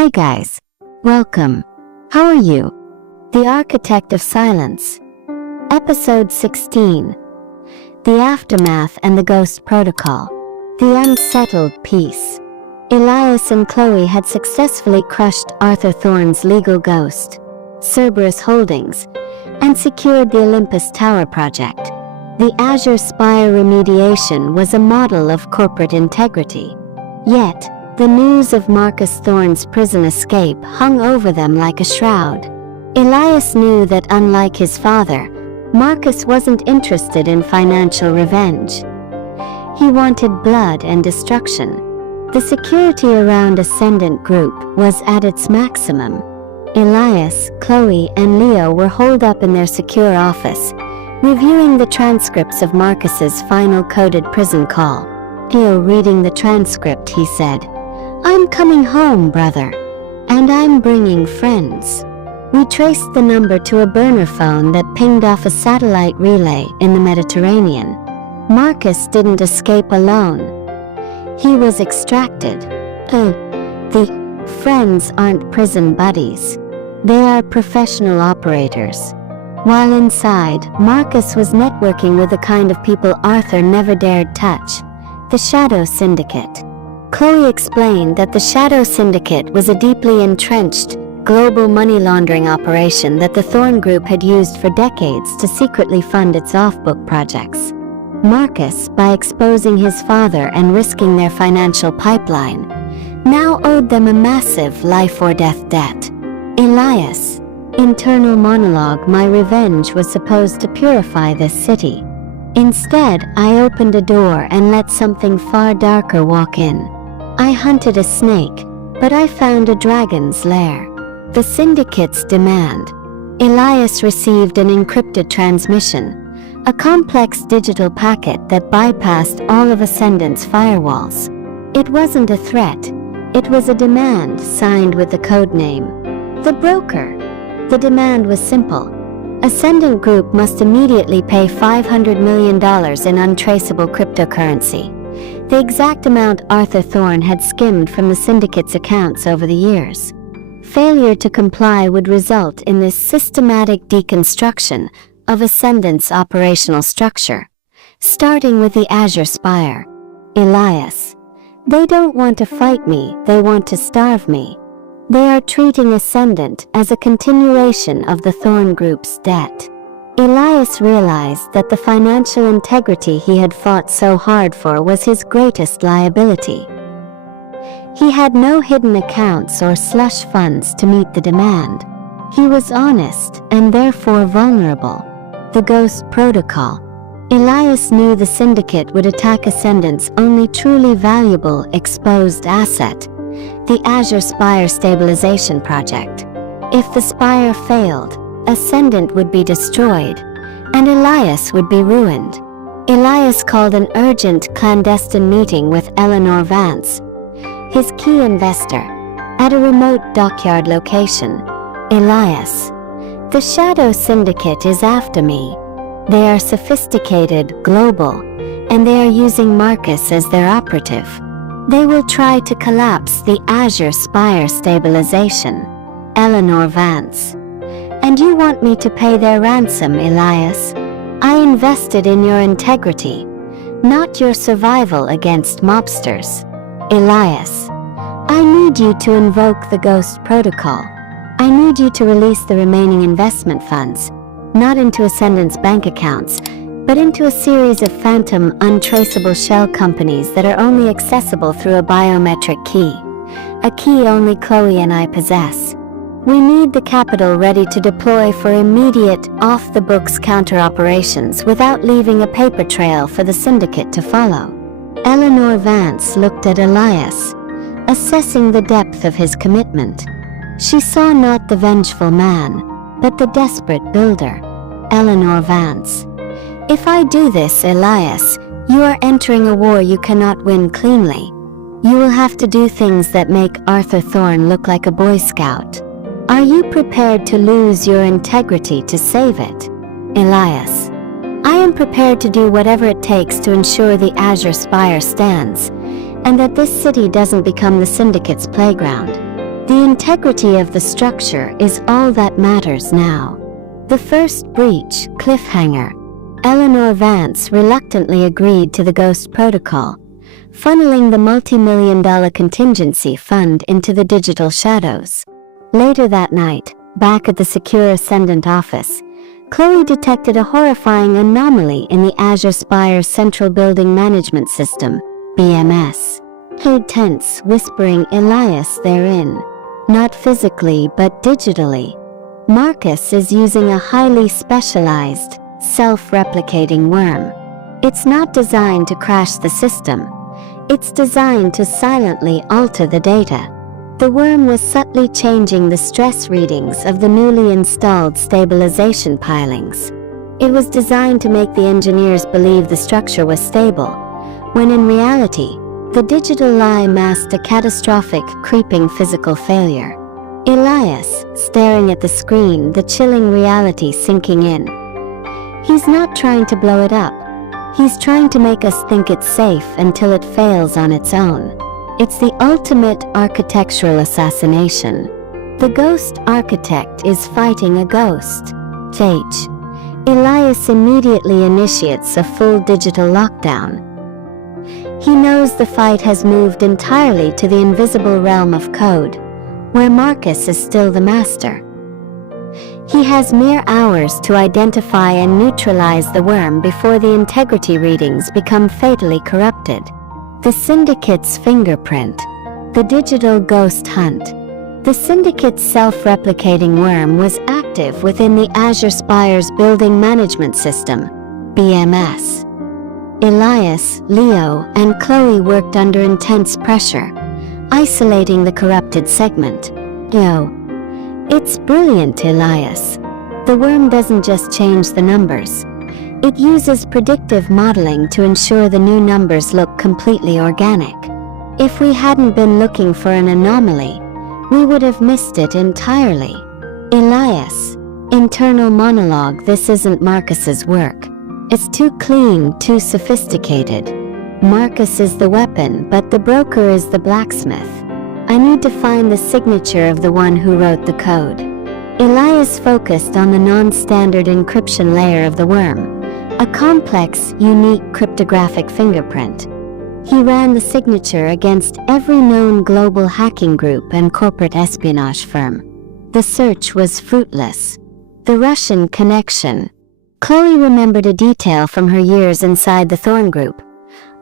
Hi guys. Welcome. How are you? The Architect of Silence. Episode 16. The Aftermath and the Ghost Protocol. The Unsettled Peace. Elias and Chloe had successfully crushed Arthur Thorne's legal ghost, Cerberus Holdings, and secured the Olympus Tower project. The Azure Spire remediation was a model of corporate integrity. Yet, the news of Marcus Thorne's prison escape hung over them like a shroud. Elias knew that unlike his father, Marcus wasn't interested in financial revenge. He wanted blood and destruction. The security around Ascendant Group was at its maximum. Elias, Chloe, and Leo were holed up in their secure office, reviewing the transcripts of Marcus's final coded prison call. Leo reading the transcript, he said, "I'm coming home, brother. And I'm bringing friends." We traced the number to a burner phone that pinged off a satellite relay in the Mediterranean. Marcus didn't escape alone. He was extracted. The friends aren't prison buddies. They are professional operators. While inside, Marcus was networking with the kind of people Arthur never dared touch, the Shadow Syndicate. Chloe explained that the Shadow Syndicate was a deeply entrenched, global money laundering operation that the Thorne Group had used for decades to secretly fund its off-book projects. Marcus, by exposing his father and risking their financial pipeline, now owed them a massive life-or-death debt. Elias, internal monologue, "My revenge was supposed to purify this city. Instead, I opened a door and let something far darker walk in. I hunted a snake, but I found a dragon's lair." The Syndicate's demand. Elias received an encrypted transmission, a complex digital packet that bypassed all of Ascendant's firewalls. It wasn't a threat. It was a demand signed with the code name, The Broker. The demand was simple. Ascendant Group must immediately pay $500 million in untraceable cryptocurrency, the exact amount Arthur Thorne had skimmed from the Syndicate's accounts over the years. Failure to comply would result in this systematic deconstruction of Ascendant's operational structure, starting with the Azure Spire. Elias, "They don't want to fight me, they want to starve me. They are treating Ascendant as a continuation of the Thorne Group's debt." Elias realized that the financial integrity he had fought so hard for was his greatest liability. He had no hidden accounts or slush funds to meet the demand. He was honest and therefore vulnerable. The Ghost Protocol. Elias knew the Syndicate would attack Ascendant's only truly valuable exposed asset, the Azure Spire stabilization project. If the Spire failed, Ascendant would be destroyed, and Elias would be ruined. Elias called an urgent clandestine meeting with Eleanor Vance, his key investor, at a remote dockyard location. "Elias, the Shadow Syndicate is after me. They are sophisticated, global, and they are using Marcus as their operative. They will try to collapse the Azure Spire stabilization." Eleanor Vance. "And you want me to pay their ransom, Elias? I invested in your integrity, not your survival against mobsters." Elias, "I need you to invoke the Ghost Protocol. I need you to release the remaining investment funds, not into Ascendant's bank accounts, but into a series of phantom, untraceable shell companies that are only accessible through a biometric key, a key only Chloe and I possess. We need the capital ready to deploy for immediate, off-the-books counter-operations without leaving a paper trail for the Syndicate to follow." Eleanor Vance looked at Elias, assessing the depth of his commitment. She saw not the vengeful man, but the desperate builder. Eleanor Vance, "If I do this, Elias, you are entering a war you cannot win cleanly. You will have to do things that make Arthur Thorne look like a Boy Scout. Are you prepared to lose your integrity to save it?" Elias, "I am prepared to do whatever it takes to ensure the Azure Spire stands, and that this city doesn't become the Syndicate's playground. The integrity of the structure is all that matters now. The first breach, cliffhanger. Eleanor Vance reluctantly agreed to the Ghost Protocol, funneling the multi-million-dollar contingency fund into the digital shadows. Later that night, back at the Secure Ascendant office, Chloe detected a horrifying anomaly in the Azure Spire's Central Building Management System, BMS. Played tense, whispering Elias therein. Not physically, but digitally. Marcus is using a highly specialized, self-replicating worm. It's not designed to crash the system. It's designed to silently alter the data. The worm was subtly changing the stress readings of the newly installed stabilization pilings. It was designed to make the engineers believe the structure was stable, when in reality, the digital lie masked a catastrophic, creeping physical failure. Elias, staring at the screen, the chilling reality sinking in. He's not trying to blow it up. He's trying to make us think it's safe until it fails on its own. It's the ultimate architectural assassination. The ghost architect is fighting a ghost. H. Elias immediately initiates a full digital lockdown. He knows the fight has moved entirely to the invisible realm of code, where Marcus is still the master. He has mere hours to identify and neutralize the worm before the integrity readings become fatally corrupted. The Syndicate's fingerprint. The digital ghost hunt. The Syndicate's self-replicating worm was active within the Azure Spire's Building Management System, BMS. Elias, Leo, and Chloe worked under intense pressure, isolating the corrupted segment. It's brilliant, Elias. The worm doesn't just change the numbers. It uses predictive modeling to ensure the new numbers look completely organic. If we hadn't been looking for an anomaly, we would have missed it entirely. Elias. Internal monologue. This isn't Marcus's work. It's too clean, too sophisticated. Marcus is the weapon, but the broker is the blacksmith. I need to find the signature of the one who wrote the code. Elias focused on the non-standard encryption layer of the worm, a complex, unique cryptographic fingerprint. He ran the signature against every known global hacking group and corporate espionage firm. The search was fruitless. The Russian connection. Chloe remembered a detail from her years inside the Thorne group.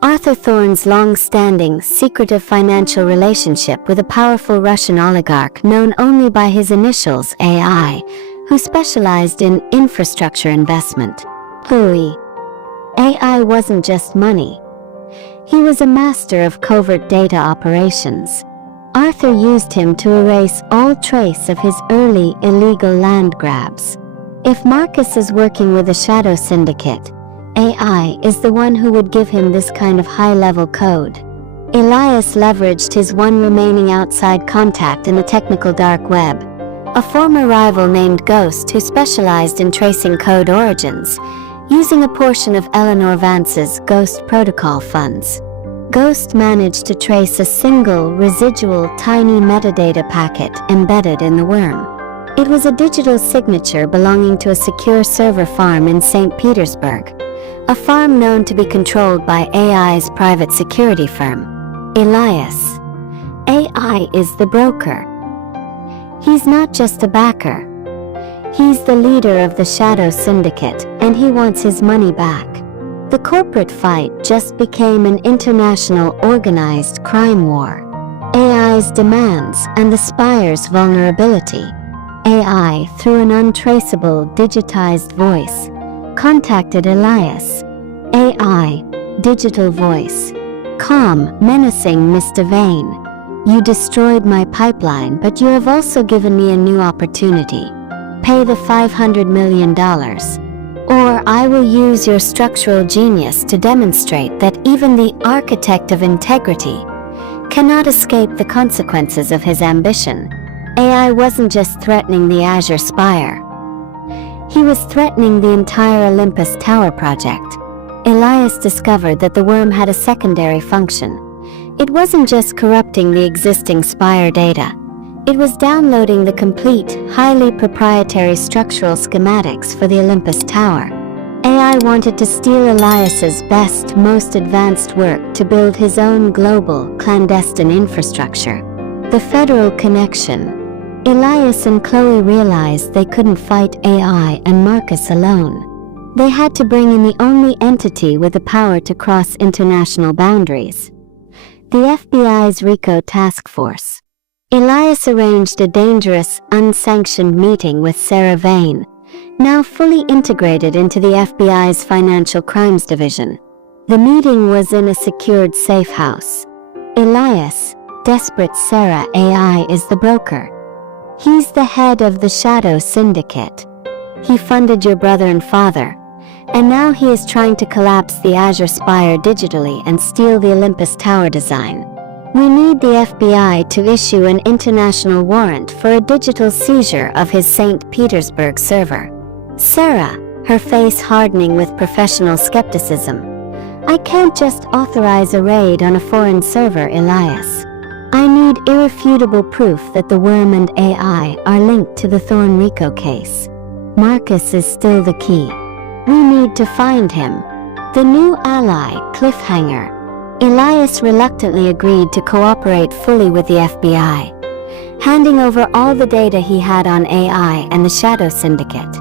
Arthur Thorne's long-standing, secretive financial relationship with a powerful Russian oligarch known only by his initials, AI, who specialized in infrastructure investment. Louis. AI wasn't just money. He was a master of covert data operations. Arthur used him to erase all trace of his early illegal land grabs. If Marcus is working with a shadow syndicate, AI is the one who would give him this kind of high-level code. Elias leveraged his one remaining outside contact in the technical dark web, a former rival named Ghost who specialized in tracing code origins, using a portion of Eleanor Vance's Ghost Protocol funds. Ghost managed to trace a single, residual, tiny metadata packet embedded in the worm. It was a digital signature belonging to a secure server farm in St. Petersburg, a farm known to be controlled by AI's private security firm. Elias. AI is the broker. He's not just a backer. He's the leader of the Shadow Syndicate, and he wants his money back. The corporate fight just became an international organized crime war. AI's demands and the Spire's vulnerability. AI, through an untraceable, digitized voice, contacted Elias. AI, digital voice. Calm, menacing Mr. Vane. You destroyed my pipeline, but you have also given me a new opportunity. Pay the $500 million. Or I will use your structural genius to demonstrate that even the architect of integrity cannot escape the consequences of his ambition. AI wasn't just threatening the Azure Spire. He was threatening the entire Olympus Tower project. Elias discovered that the worm had a secondary function. It wasn't just corrupting the existing Spire data. It was downloading the complete, highly proprietary structural schematics for the Olympus Tower. AI wanted to steal Elias's best, most advanced work to build his own global, clandestine infrastructure. The Federal Connection. Elias and Chloe realized they couldn't fight AI and Marcus alone. They had to bring in the only entity with the power to cross international boundaries: the FBI's RICO task force. Elias arranged a dangerous, unsanctioned meeting with Sarah Vane, now fully integrated into the FBI's Financial Crimes Division. The meeting was in a secured safe house. Elias, desperate Sarah AI is the broker. He's the head of the Shadow Syndicate. He funded your brother and father, and now he is trying to collapse the Azure Spire digitally and steal the Olympus Tower design. We need the FBI to issue an international warrant for a digital seizure of his St. Petersburg server. Sarah, her face hardening with professional skepticism. I can't just authorize a raid on a foreign server, Elias. I need irrefutable proof that the worm and AI are linked to the Thorne RICO case. Marcus is still the key. We need to find him. The new ally, Cliffhanger. Elias reluctantly agreed to cooperate fully with the FBI, handing over all the data he had on AI and the Shadow Syndicate.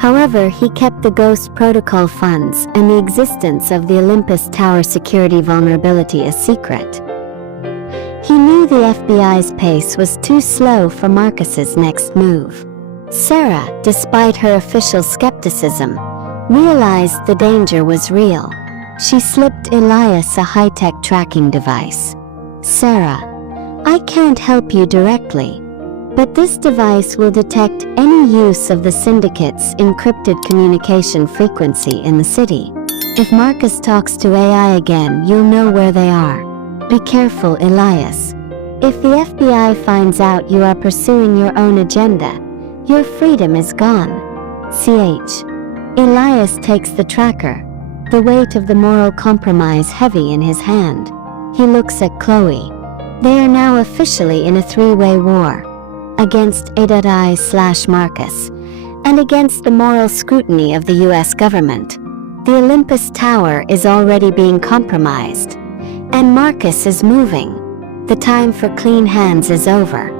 However, he kept the Ghost Protocol funds and the existence of the Olympus Tower security vulnerability a secret. He knew the FBI's pace was too slow for Marcus's next move. Sarah, despite her official skepticism, realized the danger was real. She slipped Elias a high-tech tracking device. Sarah, I can't help you directly, but this device will detect any use of the Syndicate's encrypted communication frequency in the city. If Marcus talks to AI again, you'll know where they are. Be careful, Elias. If the FBI finds out you are pursuing your own agenda, your freedom is gone. CH. Elias takes the tracker, the weight of the moral compromise heavy in his hand. He looks at Chloe. They are now officially in a three-way war. Against A.I/Marcus, and against the moral scrutiny of the US government. The Olympus Tower is already being compromised, and Marcus is moving. The time for clean hands is over.